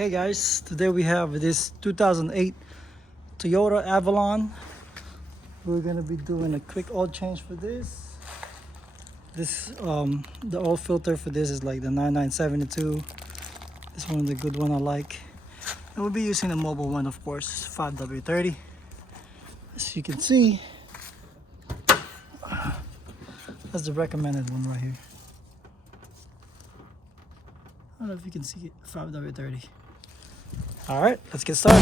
Hey guys, today we have this 2008 Toyota Avalon. We're gonna be doing a quick oil change for this. The oil filter for this is like the 9972. This one is the good one I like. And we'll be using the mobile one, of course, 5W30. As you can see, that's the recommended one right here. I don't know if you can see it, 5W30. All right, let's get started.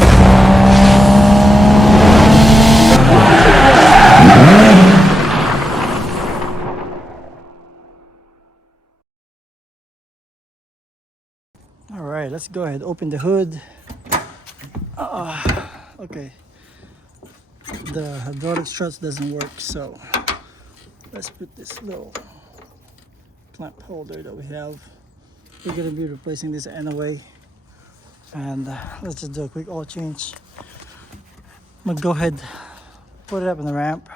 All right, let's go ahead, open the hood. Okay, the hydraulic struts doesn't work, so let's put this little clamp holder that we have. We're gonna be replacing this anyway. And let's just do a quick oil change. I'm gonna go ahead, put it up in the ramp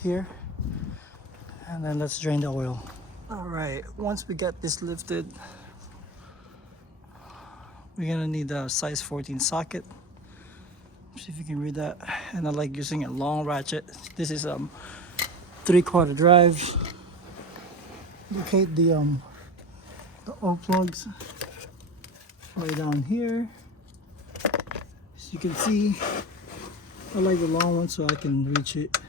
here, and then let's drain the oil. All right, once we get this lifted, we're gonna need a size 14 socket. See if you can read that. And I like using a long ratchet. This is 3/4 drive. Locate the oil plugs right down here. As you can see, I like the long one so I can reach it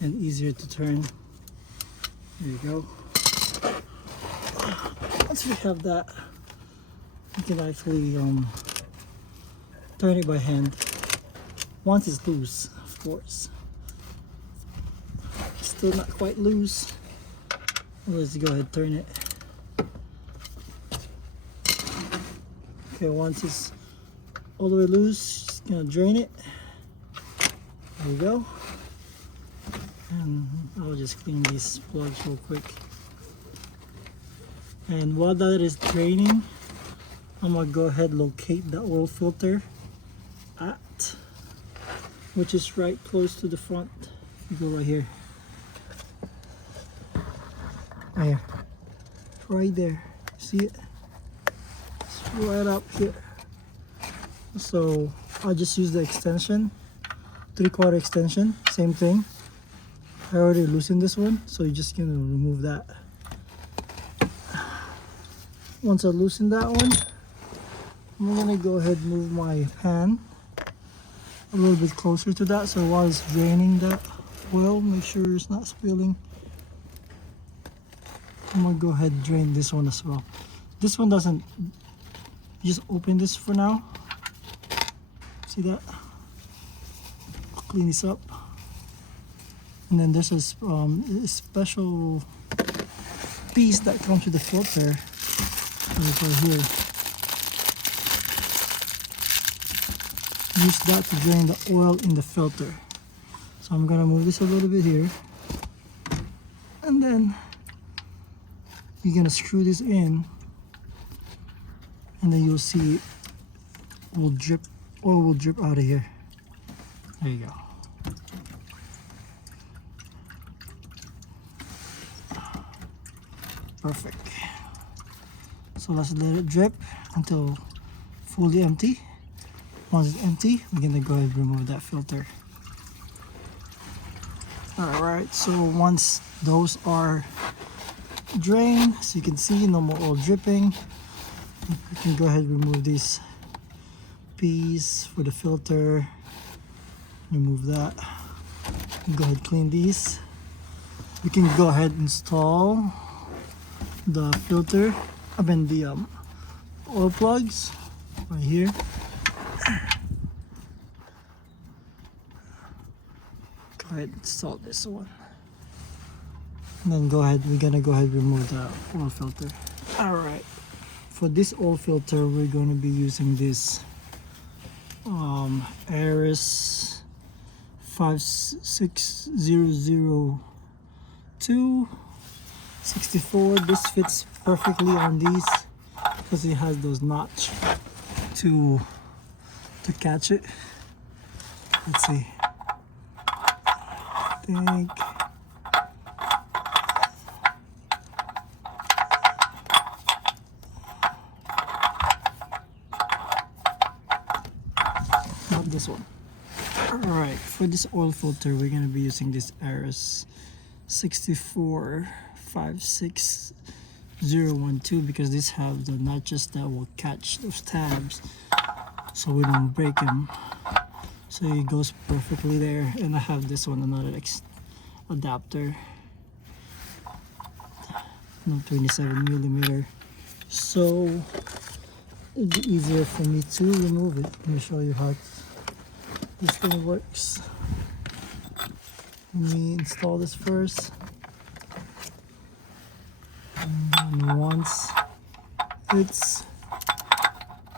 and easier to turn. There you go. Once we have that, you can actually turn it by hand. Once it's loose, of course. It's still not quite loose. Let's go ahead and turn it. Okay, once it's all the way loose, just gonna drain it. There you go. And I'll just clean these plugs real quick. And while that is draining, I'm gonna go ahead and locate the oil filter which is right close to the front. You go right here. There. Right there. See it? It's right up here. So I just use the extension, 3/4 extension, same thing. I already loosened this one, so you're just gonna remove that. Once I loosen that one, I'm gonna go ahead and move my pan a little bit closer to that, so while it's draining that oil, make sure it's not spilling. I'm gonna go ahead and drain this one as well. This one doesn't, just open this for now. See that? I'll clean this up. And then there's a special piece that comes with the filter right here. Use that to drain the oil in the filter. So I'm gonna move this a little bit here, and then you're gonna screw this in, and then you'll see oil will drip out of here. There you go. Perfect. So let's let it drip until fully empty. Once it's empty, we're gonna go ahead and remove that filter. Alright, so once those are drained, as you can see, no more oil dripping, we can go ahead and remove this piece for the filter. Remove that. Go ahead and clean these. We can go ahead and install the filter, the oil plugs right here. Go ahead and install this one. And then we're gonna go ahead and remove the oil filter. Alright, for this oil filter, we're going to be using this Aris 56002 64. This fits perfectly on these because it has those notch to catch it. Let's see. I think this one. Alright, for this oil filter, we're gonna be using this RS 6456012 because these have the notches that will catch those tabs so we don't break them. So it goes perfectly there. And I have this one, another adapter, no 27 millimeter. So it'd be easier for me to remove it. Let me show you how this thing works. Let me install this first. And then once it's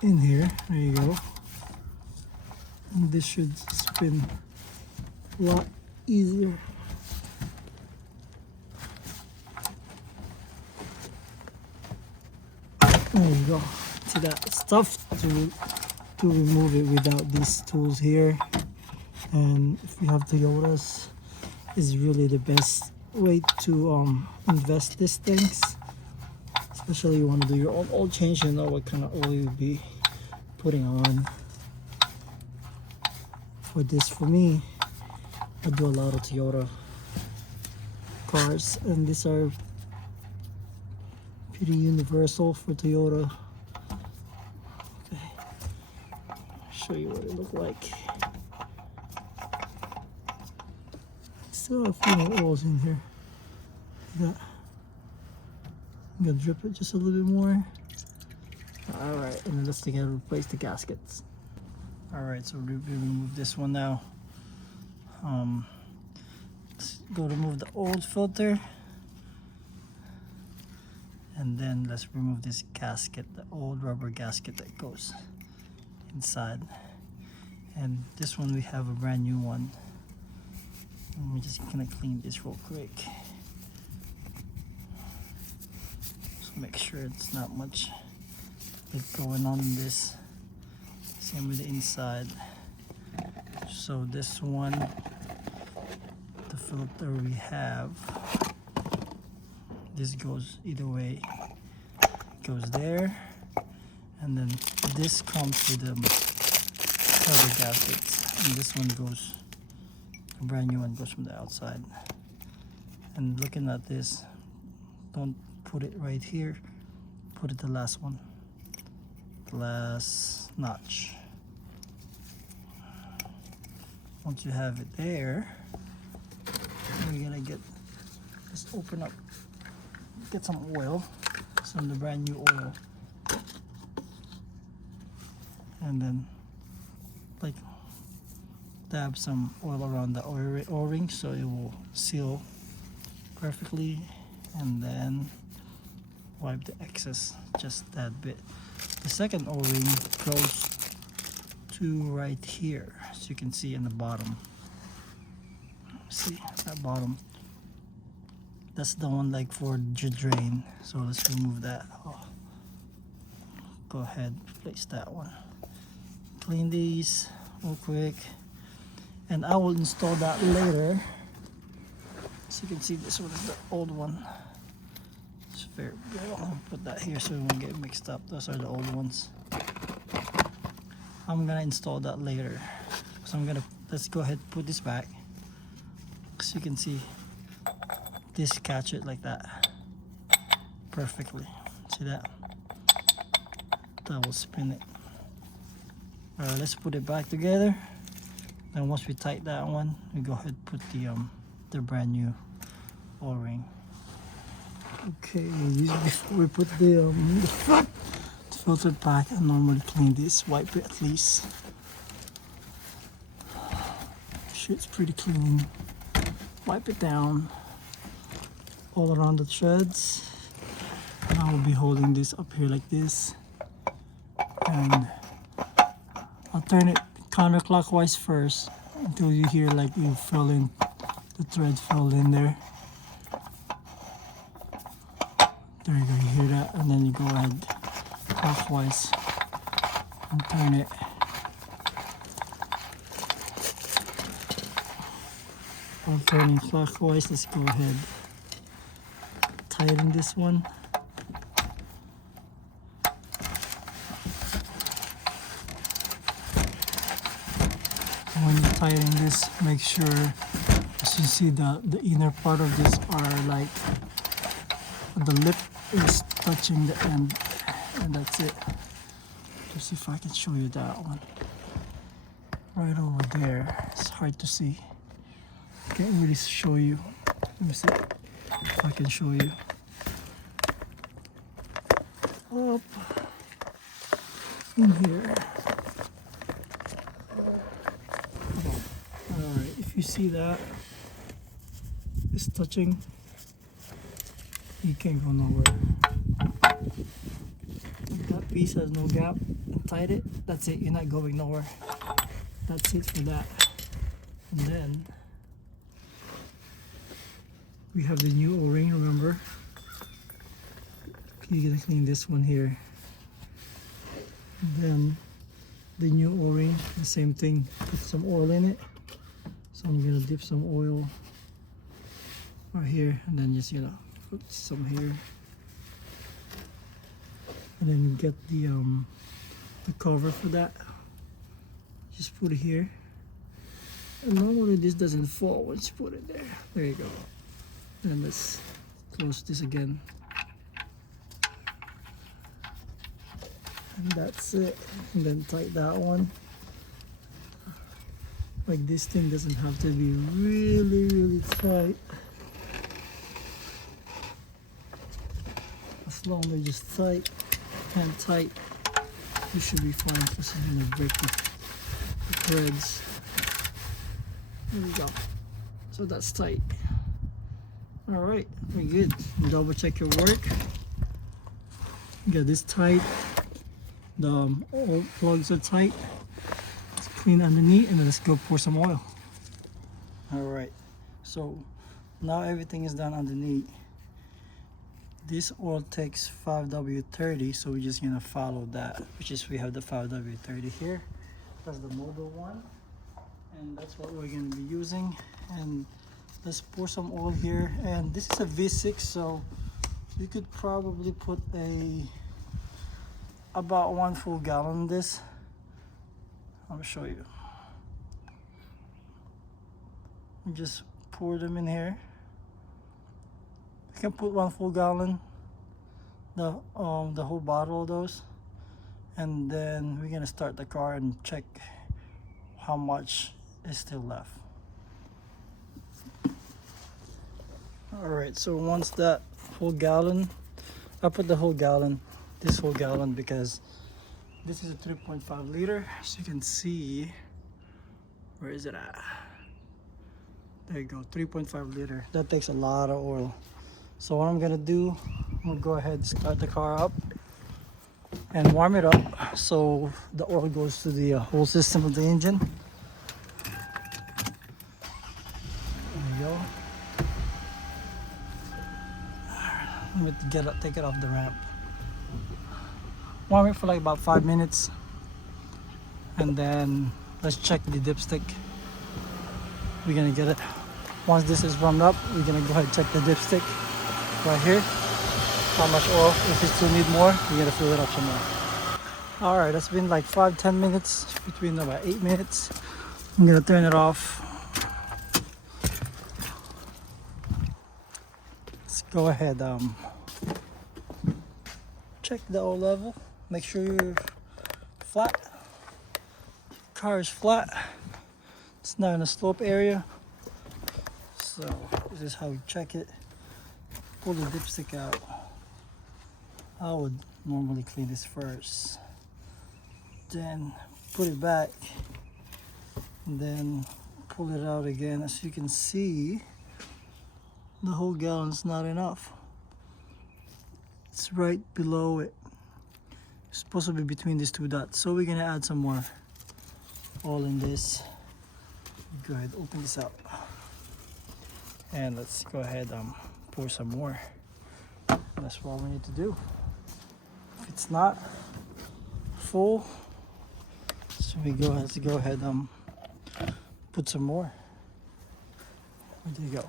in here, there you go. And this should spin a lot easier. There you go. See, that stuff to remove it without these tools here. And if you have Toyotas, is really the best way to invest these things. Especially you want to do your own oil change, you know what kind of oil you'll be putting on. For this, for me, I do a lot of Toyota cars, and these are pretty universal for Toyota. Okay, show you what it look like. Still have a few more oils in here. I'm gonna drip it just a little bit more. Alright, and then let's take it and replace the gaskets. Alright, so we remove this one now. Let's go remove the old filter. And then let's remove this gasket, the old rubber gasket that goes inside. And this one we have a brand new one. I'm just gonna clean this real quick. Just make sure it's not much going on in this. Same with the inside. So this one, the filter we have, this goes either way. It goes there, and then this comes with the rubber gaskets, and this one goes, a brand new one goes from the outside. And looking at this, don't put it right here, put it the last one, the last notch. Once you have it there, we're gonna just open up, get some oil, some of the brand new oil, and then like dab some oil around the o-ring so it will seal perfectly, and then wipe the excess just that bit. The second o-ring goes to right here, as you can see in the bottom. See that bottom, that's the one like for the drain, so let's remove that. Go ahead, place that one, clean these real quick, and I will install that later. So you can see this one is the old one. It's very good. I'll put that here so it won't get mixed up. Those are the old ones. I'm gonna install that later. So let's go ahead and put this back. So you can see this catch it like that perfectly. See that? That will spin it. Alright, let's put it back together. Then once we tighten that one, we go ahead and put the brand new O-ring. Okay, before we put the filter back, I normally clean this, wipe it at least. Sure, it's pretty clean. Wipe it down all around the threads. And I will be holding this up here like this, and I'll turn it counterclockwise first until you hear like you fill in the thread filled in there. There you go, you hear that, and then you go ahead clockwise and turn it. While turning clockwise, let's go ahead, tighten this one. when you're tightening this, make sure, as you see, the inner part of this are like the lip is touching the end, and that's it. Let's see if I can show you that one. Right over there. It's hard to see. Can't really show you. Let me see if I can show you. Up in here. Alright, if you see that, it's touching, you can't go nowhere. If that piece has no gap and tight it, that's it, you're not going nowhere. That's it for that. And then we have the new O-ring, remember? You're gonna clean this one here. And then the new O-ring, the same thing, put some oil in it. So I'm gonna dip some oil right here, and then just, you know, put some here. And then you get the cover for that. Just put it here. And normally this doesn't fall once you put it there. There you go. And let's close this again. And that's it. And then tight that one. Like, this thing doesn't have to be really tight. As long as it's just tight and tight, you should be fine, because it's gonna break the threads. There we go. So that's tight. Alright, we're good. Double check your work. Get this tight. The old plugs are tight. Let's clean underneath, and then let's go pour some oil. Alright, so now everything is done underneath. This oil takes 5W30, so we're just gonna follow that, which is, we have the 5W30 here. That's the mobile one, and that's what we're gonna be using. And let's pour some oil here. And this is a V6, so you could probably put about 1 full gallon in this. I'll show you. You just pour them in here. You can put 1 full gallon, the whole bottle of those, and then we're gonna start the car and check how much is still left. Alright, so once that whole gallon, I put the whole gallon, this whole gallon, because this is a 3.5 liter, so you can see, where is it at? There you go, 3.5 liter. That takes a lot of oil. So what I'm gonna do, I'm gonna go ahead and start the car up and warm it up so the oil goes to the whole system of the engine. There you go. Let me take it off the ramp. Warm it for like about 5 minutes, and then let's check the dipstick. We're gonna get it. Once this is warmed up, we're gonna go ahead and check the dipstick right here. How much oil? If you still need more, we're gonna fill it up some more. All right, that's been like 5-10 minutes, between about 8 minutes. I'm gonna turn it off. Let's go ahead, check the oil level. Make sure you're flat. Car is flat. It's not in a slope area. So this is how we check it. Pull the dipstick out. I would normally clean this first, then put it back, and then pull it out again. As you can see, the whole gallon's not enough. It's right below it. It's supposed to be between these two dots, so we're gonna add some more oil in this. Go ahead, open this up, and let's go ahead pour some more. That's what we need to do. If it's not full, so let's go ahead put some more. There you go.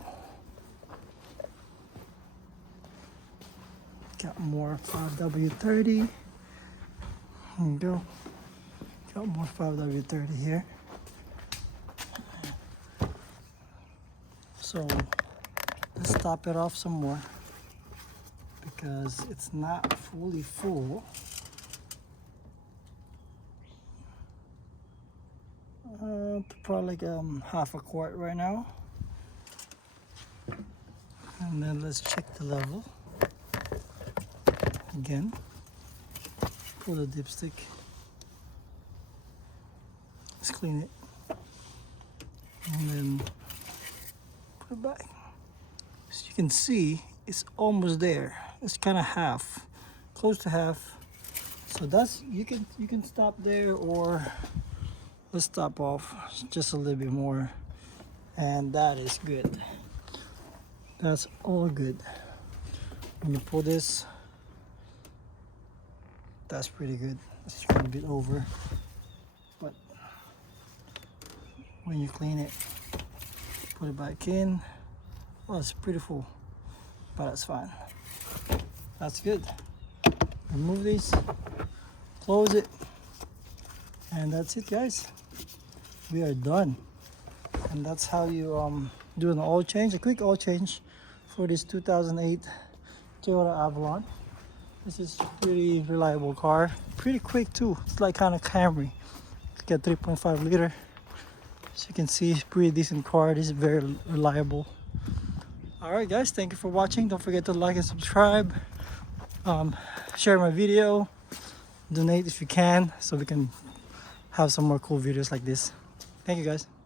Got more 5W30. There you go. Got more 5W30 here. So let's top it off some more because it's not fully full. Probably like half a quart right now. And then let's check the level again. Pull the dipstick. Let's clean it. And then put it back. As you can see, it's almost there. It's kind of half, close to half. So that's, you can stop there, or let's stop off just a little bit more. And that is good. That's all good. When you pull this, that's pretty good. It's kind of a bit over, but when you clean it, put it back in. Oh, it's pretty full, but that's fine. That's good. Remove these, close it, and that's it, guys. We are done. And that's how you do an oil change, a quick oil change for this 2008 Toyota Avalon. This is a pretty reliable car, pretty quick too. It's like kind of Camry. It's got 3.5 liter. As you can see, it's a pretty decent car. This is very reliable. Alright guys, thank you for watching. Don't forget to like and subscribe. Share my video. Donate if you can, so we can have some more cool videos like this. Thank you guys.